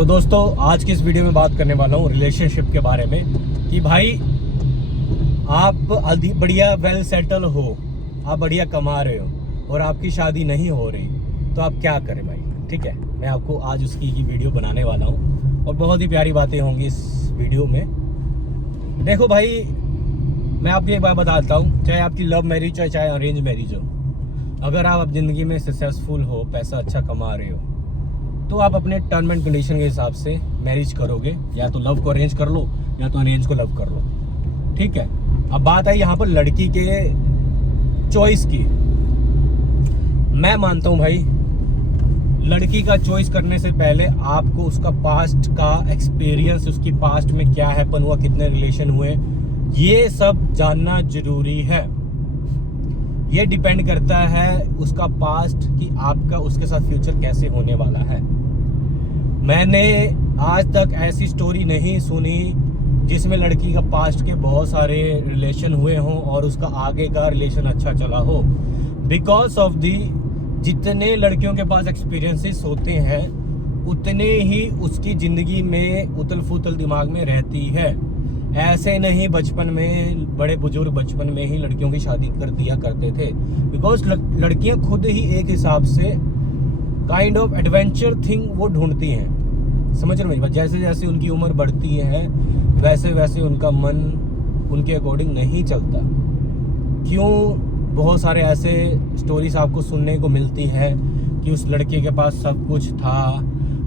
तो दोस्तों आज की इस वीडियो में बात करने वाला हूँ रिलेशनशिप के बारे में कि भाई आप बढ़िया वेल सेटल हो, आप बढ़िया कमा रहे हो और आपकी शादी नहीं हो रही तो आप क्या करें भाई। ठीक है, मैं आपको आज उसकी ही वीडियो बनाने वाला हूँ और बहुत ही प्यारी बातें होंगी इस वीडियो में। देखो भाई, मैं आपको एक बात बताता हूँ, चाहे आपकी लव मैरिज हो चाहे अरेंज मैरिज हो, अगर आप ज़िंदगी में सक्सेसफुल हो, पैसा अच्छा कमा रहे हो, तो आप अपने टर्म एंड कंडीशन के हिसाब से मैरिज करोगे। या तो लव को अरेंज कर लो या तो अरेंज को लव कर लो। ठीक है, अब बात आई यहाँ पर लड़की के चॉइस की। मैं मानता हूँ भाई, लड़की का चॉइस करने से पहले आपको उसका पास्ट का एक्सपीरियंस, उसकी पास्ट में क्या हैपन हुआ, कितने रिलेशन हुए, ये सब जानना जरूरी है। ये डिपेंड करता है उसका पास्ट कि आपका उसके साथ फ्यूचर कैसे होने वाला है। मैंने आज तक ऐसी स्टोरी नहीं सुनी जिसमें लड़की का पास्ट के बहुत सारे रिलेशन हुए हों और उसका आगे का रिलेशन अच्छा चला हो। बिकॉज ऑफ दी जितने लड़कियों के पास एक्सपीरियंसेस होते हैं उतने ही उसकी ज़िंदगी में उथल फुथल दिमाग में रहती है। ऐसे नहीं बचपन में, बड़े बुजुर्ग बचपन में ही लड़कियों की शादी कर दिया करते थे। बिकॉज लड़कियां खुद ही एक हिसाब से काइंड ऑफ एडवेंचर थिंग वो ढूंढती हैं। समझ रहे हो मेरी बात? जैसे जैसे उनकी उम्र बढ़ती है वैसे वैसे उनका मन उनके अकॉर्डिंग नहीं चलता। क्यों? बहुत सारे ऐसे स्टोरीज आपको सुनने को मिलती है कि उस लड़के के पास सब कुछ था,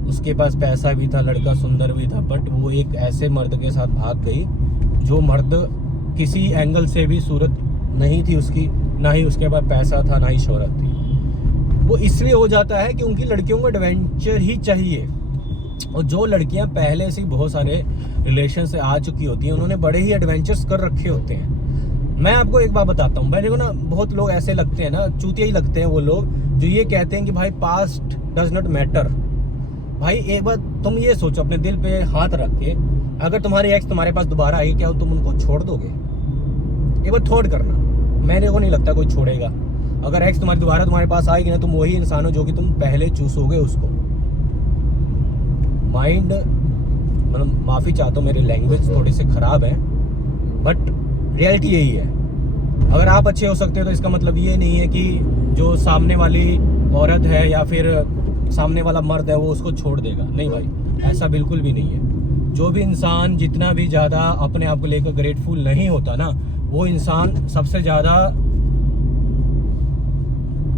उसके पास पैसा भी था, लड़का सुंदर भी था, बट वो एक ऐसे मर्द के साथ भाग गई जो मर्द किसी एंगल से भी सूरत नहीं थी उसकी, ना ही उसके पास पैसा था, ना ही शोहरत थी। वो इसलिए हो जाता है कि उनकी लड़कियों को एडवेंचर ही चाहिए। और जो लड़कियां पहले से बहुत सारे रिलेशन से आ चुकी होती हैं, उन्होंने बड़े ही एडवेंचर्स कर रखे होते हैं। मैं आपको एक बात बताता हूँ भाई, देखो ना, बहुत लोग ऐसे लगते हैं ना, चूतिया ही लगते हैं वो लोग जो ये कहते हैं कि भाई पास्ट डज नॉट मैटर। भाई एक बार तुम ये सोचो, अपने दिल पे हाथ रख के, अगर तुम्हारी एक्स तुम्हारे पास दोबारा आई, क्या तुम उनको छोड़ दोगे? एक बार थॉट करना। मेरे को नहीं लगता कोई छोड़ेगा। अगर एक्स तुम्हारी दोबारा तुम्हारे पास आएगी ना, तुम वही इंसान हो जो कि तुम पहले चूसोगे उसको। माइंड, मतलब माफ़ी चाहता हूँ, मेरी लैंग्वेज थोड़ी सी ख़राब है, बट रियलिटी यही है। अगर आप अच्छे हो सकते हो तो इसका मतलब ये नहीं है कि जो सामने वाली औरत है या फिर सामने वाला मर्द है वो उसको छोड़ देगा। नहीं भाई, ऐसा बिल्कुल भी नहीं है। जो भी इंसान जितना भी ज़्यादा अपने आप को लेकर ग्रेटफुल नहीं होता ना, वो इंसान सबसे ज़्यादा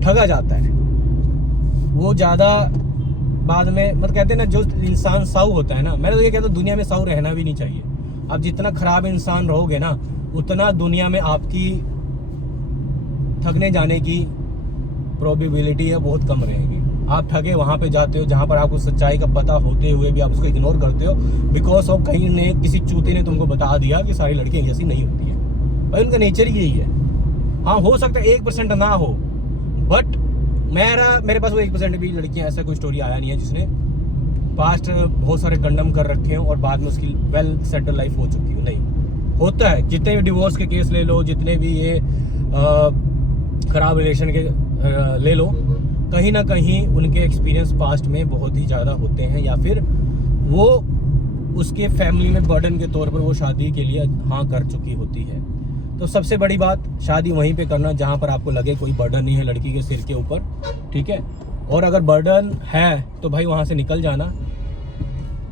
ठगा जाता है। वो ज़्यादा बाद में, मतलब कहते हैं ना, जो इंसान साऊ होता है ना, मैं तो ये कहता हूँ दुनिया में साऊ रहना भी नहीं चाहिए। आप जितना खराब इंसान रहोगे ना, उतना दुनिया में आपकी ठगने जाने की प्रोबेबिलिटी है बहुत कम रहेगी। आप ठगे वहाँ पे जाते हो जहाँ पर आपको सच्चाई का पता होते हुए भी आप उसको इग्नोर करते हो, बिकॉज ऑफ कहीं ने, किसी चूते ने तुमको बता दिया कि सारी लड़कियाँ ऐसी नहीं होती हैं। भाई उनका नेचर ही यही है। हाँ, हो सकता है 1% ना हो, बट मेरे पास वो 1% भी लड़कियाँ, ऐसा कोई स्टोरी आया नहीं है जिसने पास्ट बहुत सारे कंडम कर रखे हो और बाद में उसकी वेल सेटल लाइफ हो चुकी हो। नहीं होता है। जितने भी डिवोर्स के केस ले लो, जितने भी ये खराब रिलेशन के ले लो, कहीं ना कहीं उनके एक्सपीरियंस पास्ट में बहुत ही ज़्यादा होते हैं, या फिर वो उसके फैमिली में बर्डन के तौर पर वो शादी के लिए हाँ कर चुकी होती है। तो सबसे बड़ी बात, शादी वहीं पे करना जहाँ पर आपको लगे कोई बर्डन नहीं है लड़की के सिर के ऊपर। ठीक है, और अगर बर्डन है तो भाई वहाँ से निकल जाना।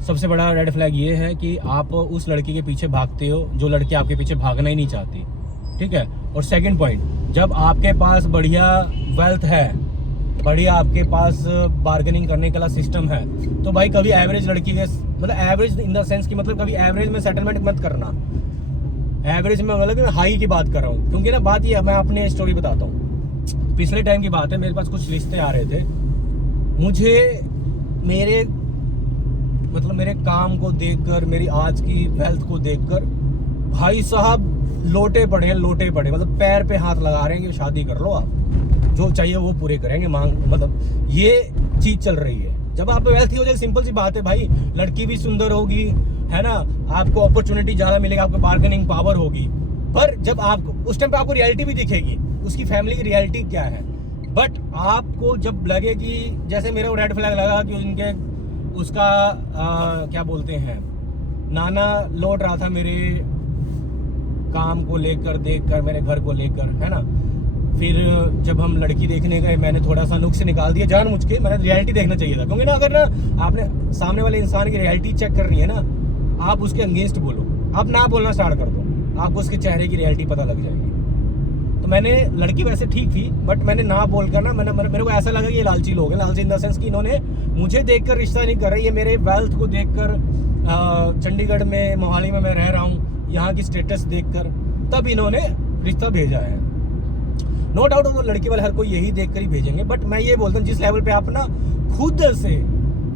सबसे बड़ा रेड फ्लैग ये है कि आप उस लड़की के पीछे भागते हो जो लड़की आपके पीछे भागना ही नहीं चाहती। ठीक है, और सेकंड पॉइंट, जब आपके पास बढ़िया वेल्थ है, बढ़िया आपके पास बार्गेनिंग करने का सिस्टम है, तो भाई कभी एवरेज लड़की के, मतलब एवरेज इन द सेंस कि मतलब कभी एवरेज में सेटलमेंट मत करना। एवरेज में मतलब हाई की बात कर रहा हूँ, क्योंकि ना बात ये, मैं अपने स्टोरी बताता हूँ। पिछले टाइम की बात है, मेरे पास कुछ रिश्ते आ रहे थे। मुझे मेरे काम को देखकर, मेरी आज की वेल्थ को देखकर भाई साहब लोटे पड़े, मतलब पैर पे हाथ लगा रहे हैं कि शादी कर लो, आप जो चाहिए वो पूरे करेंगे, मतलब ये चीज चल रही है। जब आप वेल्थी हो जाए, सिंपल सी बात है भाई, लड़की भी सुंदर होगी, है ना, आपको अपॉर्चुनिटी ज्यादा मिलेगा, आपको बार्गेनिंग पावर होगी। पर जब आपको उस टाइम पे आपको रियलिटी भी दिखेगी, उसकी फैमिली की रियलिटी क्या है। बट आपको जब लगे कि, जैसे मेरे को रेड फ्लैग लगा कि उनके उसका क्या बोलते हैं, नाना लौट रहा था मेरे काम को लेकर, देखकर मेरे घर को लेकर, है ना। फिर जब हम लड़की देखने गए, मैंने थोड़ा सा नुक्स निकाल दिया जानबूझ के, मैंने रियलिटी देखना चाहिए था, क्योंकि ना अगर ना आपने सामने वाले इंसान की रियलिटी चेक करनी है ना, आप उसके अगेंस्ट बोलो, आप ना बोलना स्टार्ट कर दो, आपको उसके चेहरे की रियलिटी पता लग जाएगी। तो मैंने, लड़की वैसे ठीक थी, बट मैंने ना बोलकर ना, मेरे को ऐसा लगा कि ये लालची लोग हैं, लालची इन द सेंस कि इन्होंने मुझे देखकर रिश्ता नहीं कर रहे, ये मेरे वेल्थ को देखकर, चंडीगढ़ में, मोहाली में मैं रह रहा हूँ, यहाँ की स्टेटस देखकर तब इन्होंने रिश्ता भेजा है। नो डाउट वो लड़के वाले हर कोई यही देखकर ही भेजेंगे, बट मैं ये बोलता हूँ जिस लेवल पे आप ना खुद से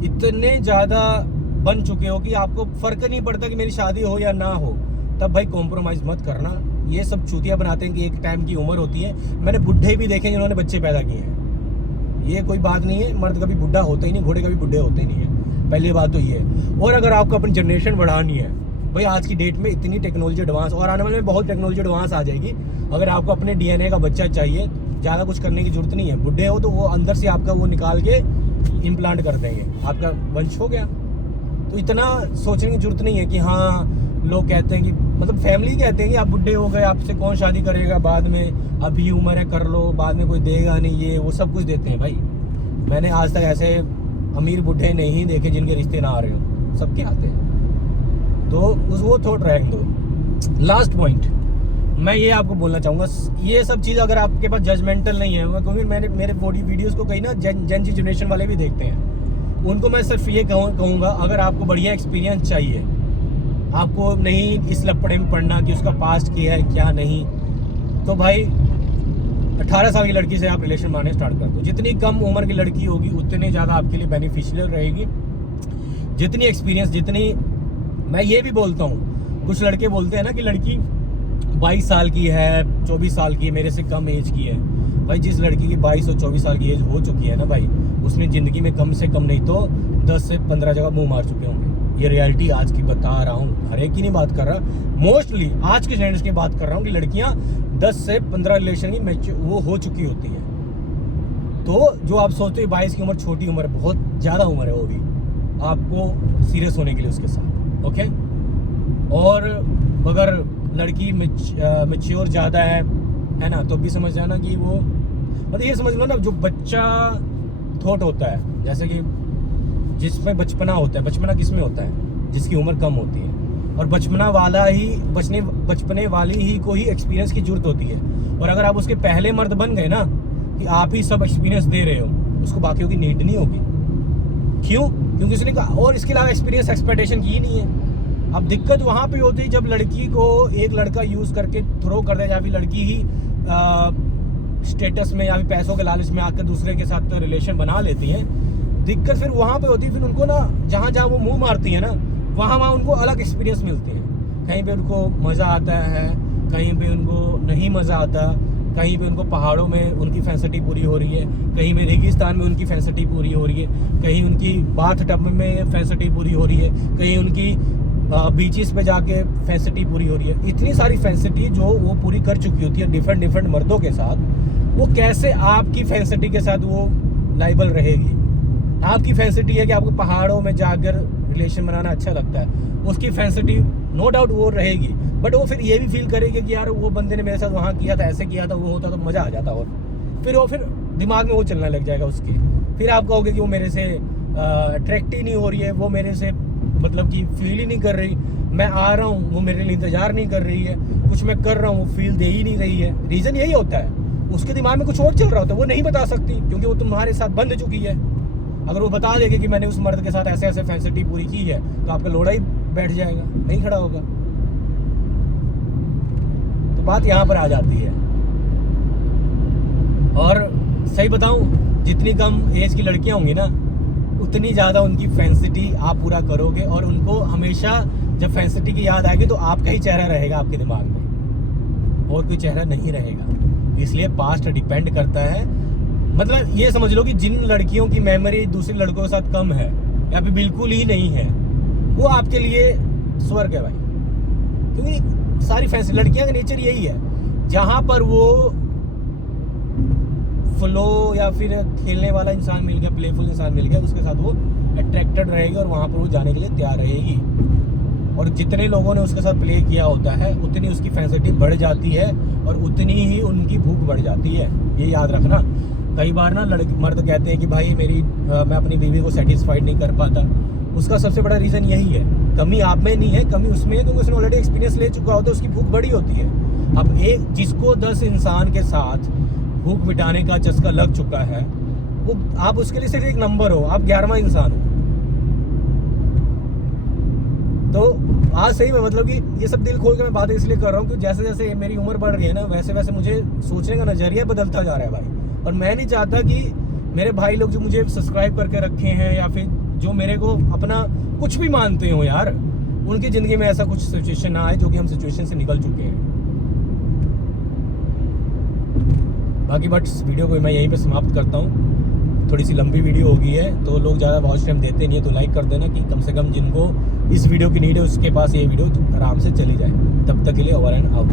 इतने ज़्यादा बन चुके हो कि आपको फर्क नहीं पड़ता कि मेरी शादी हो या ना हो, तब भाई कॉम्प्रोमाइज़ मत करना। ये सब चूतिया बनाते हैं कि एक टाइम की उम्र होती है। मैंने बुढ़े भी देखे जिन्होंने बच्चे पैदा किए हैं, ये कोई बात नहीं है। मर्द कभी बुढ़ा होता ही नहीं, घोड़े कभी बुढ़े होते ही नहीं है, पहली बात तो ये है। और अगर आपको अपनी जनरेशन बढ़ानी है भाई, आज की डेट में इतनी टेक्नोलॉजी एडवांस, और आने वाले में बहुत टेक्नोलॉजी एडवांस आ जाएगी। अगर आपको अपने डीएनए का बच्चा चाहिए, ज़्यादा कुछ करने की जरूरत नहीं है। बुढ़े हो तो वो अंदर से आपका वो निकाल के इम्प्लांट कर देंगे, आपका वंश हो गया। तो इतना सोचने की जरूरत नहीं है कि हाँ, लोग कहते हैं कि, मतलब फैमिली कहते हैं कि आप बुढ़े हो गए, आपसे कौन शादी करेगा बाद में, अभी उम्र है कर लो, बाद में कोई देगा नहीं, ये वो सब कुछ देते हैं भाई। मैंने आज तक ऐसे अमीर बुढ़े नहीं देखे जिनके रिश्ते ना आ रहे हो, सबके आते हैं। तो वो थोड़ा रहने दो। लास्ट पॉइंट मैं ये आपको बोलना चाहूँगा, ये सब चीज़ अगर आपके पास जजमेंटल नहीं है, क्योंकि मैंने मेरे वीडियोस को कहीं ना जेन जी जनरेशन वाले भी देखते हैं, उनको मैं सिर्फ ये कहूँगा, अगर आपको बढ़िया एक्सपीरियंस चाहिए, आपको नहीं इस लपड़े में पड़ना कि उसका पास्ट किया है क्या नहीं, तो भाई 18 साल की लड़की से आप रिलेशन बनाने स्टार्ट कर दो। जितनी कम उम्र की लड़की होगी उतनी ज़्यादा आपके लिए बेनिफिशियल रहेगी। जितनी एक्सपीरियंस, जितनी, मैं ये भी बोलता हूँ, कुछ लड़के बोलते हैं ना कि लड़की 22 साल की है, 24 साल की है, मेरे से कम एज की है। भाई जिस लड़की की 22 और 24 साल की एज हो चुकी है ना भाई, उसने ज़िंदगी में कम से कम नहीं तो 10 से 15 जगह मुंह मार चुके होंगे। ये रियलिटी आज की बता रहा हूँ, हर एक की नहीं बात कर रहा, मोस्टली आज के जनरेशन की बात कर रहा हूँ कि लड़कियाँ 10 से 15 रिलेशन की वो हो चुकी होती हैं। तो जो आप सोचते हो 22 की उम्र छोटी उम्र है, बहुत ज़्यादा उम्र है वो भी आपको सीरियस होने के लिए उसके साथ, ओके। और अगर लड़की मैच्योर ज़्यादा है ना, तो भी समझ जाना कि वो, मतलब ये समझ लो ना, जो बच्चा थॉट होता है, जैसे कि जिसमें बचपना होता है, बचपना किस में होता है, जिसकी उम्र कम होती है, और बचपने वाली ही को ही एक्सपीरियंस की जरूरत होती है। और अगर आप उसके पहले मर्द बन गए ना कि आप ही सब एक्सपीरियंस दे रहे हो, उसको बाकियों की नीड नहीं होगी। क्यों? क्योंकि उसने कहा, और इसके अलावा एक्सपीरियंस एक्सपेक्टेशन की ही नहीं है। अब दिक्कत वहाँ पे होती है जब लड़की को एक लड़का यूज़ करके थ्रो कर दे, या फिर लड़की ही स्टेटस में या फिर पैसों के लालच में आकर दूसरे के साथ रिलेशन बना लेती हैं। दिक्कत फिर वहाँ पे होती है, फिर उनको ना जहाँ जहाँ वो मुंह मारती है ना, वहाँ उनको अलग एक्सपीरियंस मिलते हैं। कहीं पे उनको मज़ा आता है, कहीं पे उनको नहीं मज़ा आता, कहीं पे उनको पहाड़ों में उनकी फैंसिटी पूरी हो रही है, कहीं पे रेगिस्तान में उनकी फैंसिटी पूरी हो रही है, कहीं उनकी बाथ टब में फैंसिटी पूरी हो रही है, कहीं उनकी बीचेस पे जाके फैंसिटी पूरी हो रही है। इतनी सारी फैंसिटी जो वो पूरी कर चुकी होती है डिफरेंट मर्दों के साथ, वो कैसे आपकी फैंसिटी के साथ वो लाइबल रहेगी? आपकी फैंसिटी है कि आपको पहाड़ों में जाकर रिलेशन बनाना अच्छा लगता है, उसकी फैंसिटी नो डाउट वो रहेगी, बट वो फिर ये भी फील करेगी कि यार वो बंदे ने मेरे साथ वहाँ किया था, ऐसे किया था, वो होता तो मज़ा आ जाता। और फिर दिमाग में वो चलना लग जाएगा उसके। फिर आप कहोगे कि वो मेरे से अट्रैक्ट ही नहीं हो रही है, वो मेरे से मतलब कि फील ही नहीं कर रही, मैं आ रहा हूँ वो मेरे लिए इंतज़ार नहीं कर रही है, कुछ मैं कर रहा हूँ वो फील दे ही नहीं रही है। रीज़न यही होता है, उसके दिमाग में कुछ और चल रहा होता है, वो नहीं बता सकती क्योंकि वो तुम्हारे साथ बंध चुकी है। अगर वो बता देगी कि मैंने उस मर्द के साथ ऐसे ऐसे फैंसिटी पूरी की है, तो आपका लोड़ा ही बैठ जाएगा, नहीं खड़ा होगा। तो बात यहाँ पर आ जाती है। और सही बताऊँ, जितनी कम एज की लड़कियाँ होंगी ना, उतनी ज़्यादा उनकी फैंसिटी आप पूरा करोगे, और उनको हमेशा जब फैंसिटी की याद आएगी तो आपका ही चेहरा रहेगा आपके दिमाग में, और कोई चेहरा नहीं रहेगा। इसलिए पास्ट डिपेंड करता है, मतलब ये समझ लो कि जिन लड़कियों की मेमोरी दूसरे लड़कों के साथ कम है या फिर बिल्कुल ही नहीं है, वो आपके लिए स्वर्ग है भाई। क्योंकि सारी फैंसी लड़कियां का नेचर यही है, जहां पर वो फ्लो या फिर खेलने वाला इंसान मिल गया, प्लेफुल इंसान मिल गया, उसके साथ वो अट्रैक्ट कमिटेड रहेगी और वहाँ पर वो जाने के लिए तैयार रहेगी। और जितने लोगों ने उसके साथ प्ले किया होता है उतनी उसकी फैसिलिटी बढ़ जाती है और उतनी ही उनकी भूख बढ़ जाती है, ये याद रखना। कई बार ना मर्द कहते हैं कि भाई मैं अपनी बीवी को सेटिस्फाइड नहीं कर पाता। उसका सबसे बड़ा रीज़न यही है, कमी आप में नहीं है, कमी उसमें है, क्योंकि उसने ऑलरेडी एक्सपीरियंस ले चुका होता है, उसकी भूख बड़ी होती है। अब एक जिसको 10 इंसान के साथ भूख मिटाने का चस्का लग चुका है, वो आप उसके लिए सिर्फ एक नंबर हो, आप 11वां इंसान हो। तो आज सही में मतलब कि ये सब दिल खोल के मैं बातें इसलिए कर रहा हूँ कि जैसे जैसे मेरी उम्र बढ़ रही है ना, वैसे वैसे मुझे सोचने का नज़रिया बदलता जा रहा है भाई। और मैं नहीं चाहता कि मेरे भाई लोग जो मुझे सब्सक्राइब करके रखे हैं या फिर जो मेरे को अपना कुछ भी मानते हो यार, उनकी ज़िंदगी में ऐसा कुछ सिचुएशन ना आए जो कि हम सिचुएशन से निकल चुके हैं। बाकी बट वीडियो को मैं यहीं पे समाप्त करता हूँ। थोड़ी सी लंबी वीडियो हो गई है तो लोग ज़्यादा वॉच टाइम देते नहीं है, तो लाइक कर देना कि कम से कम जिनको इस वीडियो की नीड है उसके पास ये वीडियो आराम से चली जाए। तब तक के लिए ओवर एंड आउट।